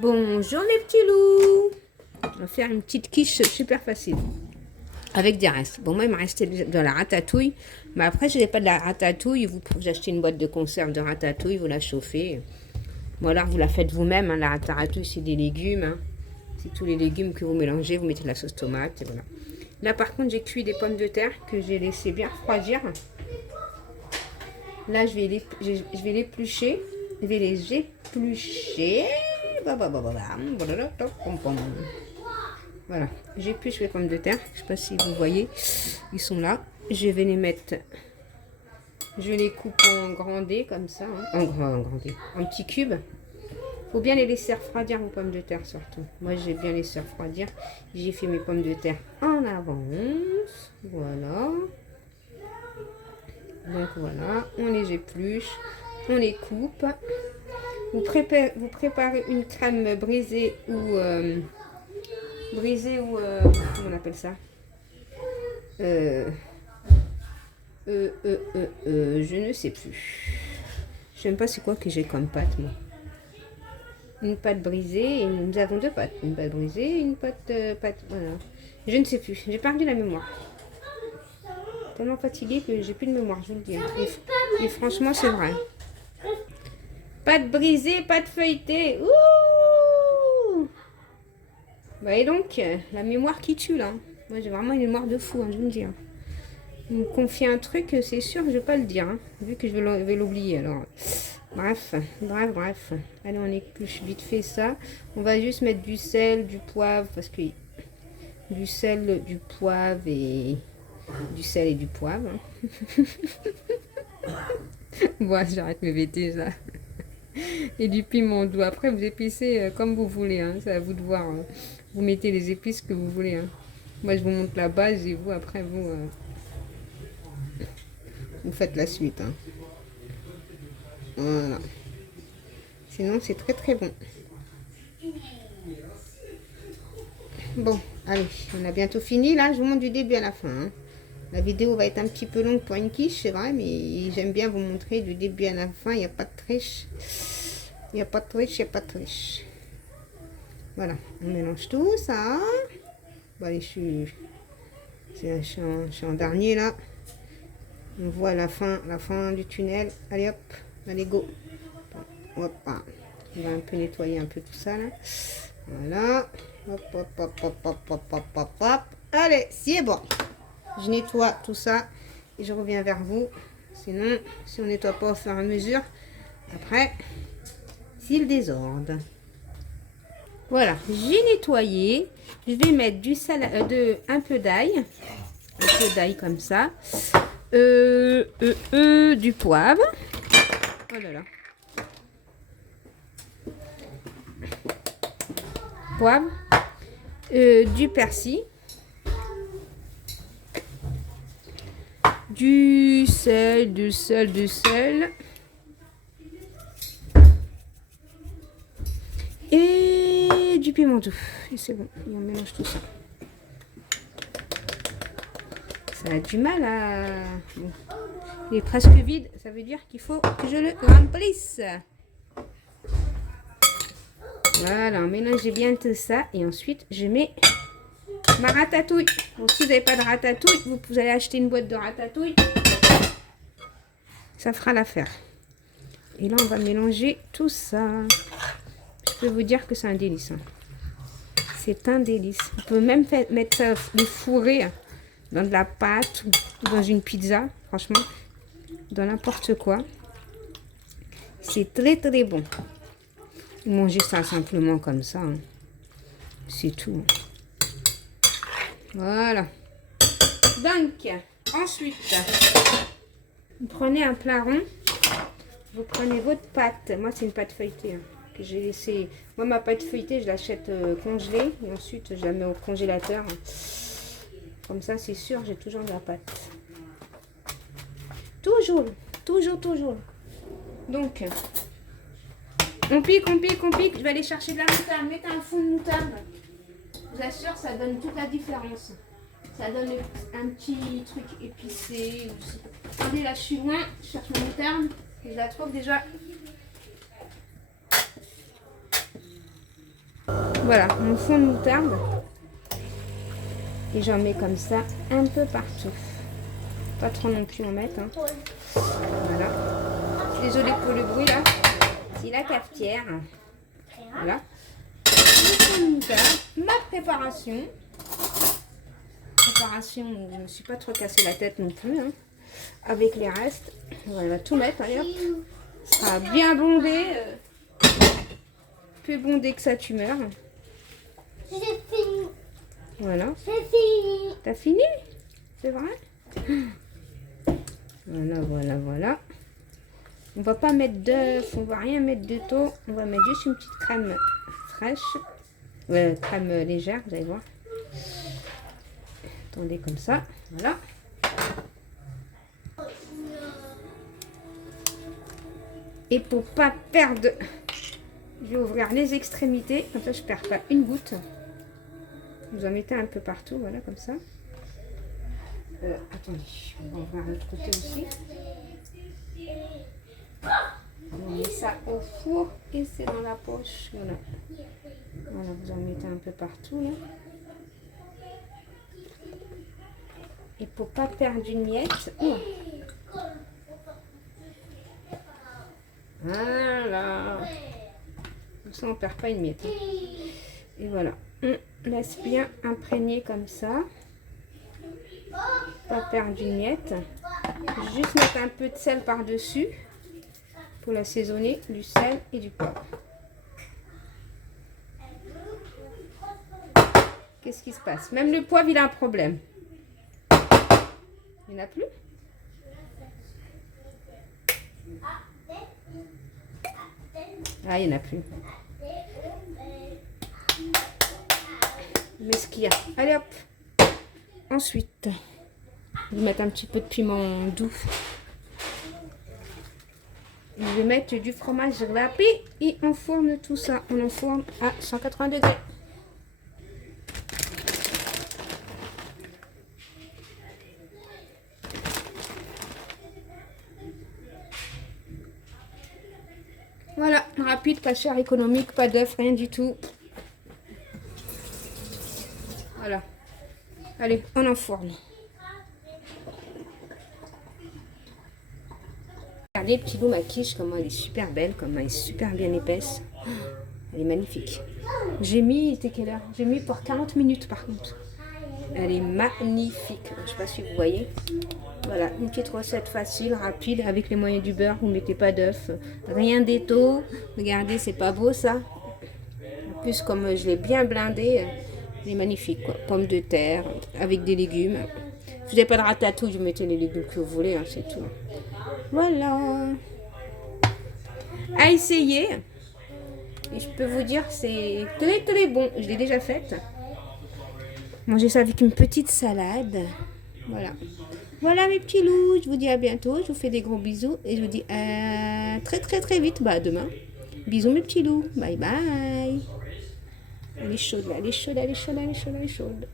Bonjour les petits loups. On va faire une petite quiche super facile avec des restes. Bon, moi il me restait de la ratatouille, mais après je n'ai pas de la ratatouille. Vous pouvez acheter une boîte de conserve de ratatouille, vous la chauffez. Ou alors vous la faites vous-même. Hein. La ratatouille c'est des légumes. Hein. C'est tous les légumes que vous mélangez, vous mettez de la sauce tomate et voilà. Là par contre j'ai cuit des pommes de terre que j'ai laissé bien refroidir. Là je vais l'éplucher. Je vais les éplucher. Voilà, j'épluche les pommes de terre. Je ne sais pas si vous voyez, ils sont là. Je vais les mettre, je les coupe en grandés comme ça, hein. En petits cubes. Faut bien les laisser refroidir vos pommes de terre surtout. Moi j'ai bien laissé refroidir. J'ai fait mes pommes de terre en avance. Voilà. Donc voilà, on les épluche, on les coupe. Vous préparez une crème brisée ou comment on appelle ça, je ne sais plus. Je sais même pas c'est quoi que j'ai comme pâte moi. Une pâte brisée et nous avons deux pâtes. Une pâte brisée et une pâte voilà. Je ne sais plus. J'ai perdu la mémoire. Tellement fatiguée que j'ai plus de mémoire, je vous le dis. Et franchement c'est vrai. Pâte brisée, pâte feuilletée. Ouh! Bah et donc, la mémoire qui tue là. Moi j'ai vraiment une mémoire de fou, hein, je vous le dis. Hein. Vous me confiez un truc, c'est sûr que je vais pas le dire. Hein, vu que je vais l'oublier alors. Bref. Allez, on épluche vite fait ça. On va juste mettre du sel, du poivre, parce que du sel, du poivre et du sel et du poivre. Hein. Bon, j'arrête mes bêtises là. Et du piment doux. Après, vous épicez comme vous voulez. Hein. C'est à vous de voir. Hein. Vous mettez les épices que vous voulez. Hein. Moi, je vous montre la base et vous, après, vous faites la suite. Hein. Voilà. Sinon, c'est très très bon. Bon, allez, on a bientôt fini. Là, je vous montre du début à la fin. Hein. La vidéo va être un petit peu longue pour une quiche, c'est vrai, mais j'aime bien vous montrer du début à la fin. Il n'y a pas de triche. Il n'y a pas de triche. Voilà, on mélange tout ça. Bon, allez, je suis en dernier là. On voit la fin du tunnel. Allez hop, allez go. Hop, on va un peu nettoyer un peu tout ça là. Voilà. Hop. Allez, c'est bon. Je nettoie tout ça et je reviens vers vous. Sinon, si on nettoie pas au fur et à mesure, après, c'est le désordre. Voilà, j'ai nettoyé. Je vais mettre un peu d'ail. Un peu d'ail comme ça. Du poivre. Oh là là. Poivre. Du persil. Du sel. Et du piment doux. Et c'est bon, et on mélange tout ça. Ça a du mal à... Bon. Il est presque vide, ça veut dire qu'il faut que je le remplisse. Voilà, on mélange bien tout ça. Et ensuite, je mets ma ratatouille. Donc, si vous n'avez pas de ratatouille, vous allez acheter une boîte de ratatouille. Ça fera l'affaire. Et là, on va mélanger tout ça. Je peux vous dire que c'est un délice. Hein. C'est un délice. On peut même mettre ça, le fourrer dans de la pâte ou dans une pizza. Franchement, dans n'importe quoi. C'est très très bon. Manger ça simplement comme ça. Hein. C'est tout. Voilà. Donc, ensuite, vous prenez un plat rond. Vous prenez votre pâte. Moi, c'est une pâte feuilletée. Hein. Que j'ai laissé. Moi, ma pâte feuilletée, je l'achète congelée et ensuite je la mets au congélateur. Comme ça, c'est sûr, j'ai toujours de la pâte. Toujours. Donc, on pique. Je vais aller chercher de la moutarde. Mettez un fond de moutarde. Je vous assure, ça donne toute la différence. Ça donne un petit truc épicé. Attendez, là, je suis loin. Je cherche ma moutarde. Et je la trouve déjà. Voilà, mon fond de moutarde. Et j'en mets comme ça un peu partout. Pas trop non plus en mettre. Hein. Voilà. Désolée pour le bruit là. C'est la cafetière. Voilà. Ma préparation. Je ne me suis pas trop cassé la tête non plus. Hein. Avec les restes. On va tout mettre. Allez hop. Ça sera bien bondé. Plus bondé que sa tumeur. J'ai fini. Voilà. J'ai fini. T'as fini? C'est vrai? Voilà. On va pas mettre d'œuf, on va rien mettre de taux. On va mettre juste une petite crème fraîche. Crème légère, vous allez voir. Attendez comme ça. Voilà. Et pour pas perdre, je vais ouvrir les extrémités. Comme ça, je perds pas une goutte. Vous en mettez un peu partout, voilà, comme ça. Attendez, on va ouvrir l'autre côté aussi. On met ça au four et c'est dans la poche. Voilà. Voilà, vous en mettez un peu partout là. Et pour pas perdre une miette. Voilà. Comme ça, on perd pas une miette. Et voilà. On laisse bien imprégner comme ça. Pas perdre une miette. Juste mettre un peu de sel par-dessus pour l'assaisonner, du sel et du poivre. Qu'est-ce qui se passe? Même le poivre, il a un problème. Il n'y en a plus? Ah, il n'y en a plus. Mais ce qu'il y a. Allez hop. Ensuite, je vais mettre un petit peu de piment doux. Je vais mettre du fromage râpé et on fourne tout ça. On enfourne à 180 degrés. Voilà, rapide, pas cher, économique, pas d'œuf, rien du tout. Voilà. Allez, on enfourne. Regardez, petit loup, ma quiche, comment elle est super belle, comment elle est super bien épaisse. Elle est magnifique. J'ai mis, c'était quelle heure? J'ai mis pour 40 minutes par contre. Elle est magnifique. Je ne sais pas si vous voyez. Voilà, une petite recette facile, rapide, avec les moyens du beurre. Vous ne mettez pas d'œuf, rien d'étau. Regardez, c'est pas beau ça. En plus, comme je l'ai bien blindé, elle est magnifique. Quoi. Pommes de terre, avec des légumes. Si vous n'avez pas de ratatouille, vous mettez les légumes que vous voulez, hein, c'est tout. Voilà. À essayer. Et je peux vous dire, c'est très très bon. Je l'ai déjà faite. Mangez ça avec une petite salade. Voilà. Voilà mes petits loups. Je vous dis à bientôt. Je vous fais des gros bisous. Et je vous dis à très très très vite. Bah à demain. Bisous mes petits loups. Bye bye. Elle est chaude là. Elle est chaude, elle est chaude, elle est chaude, elle est chaude.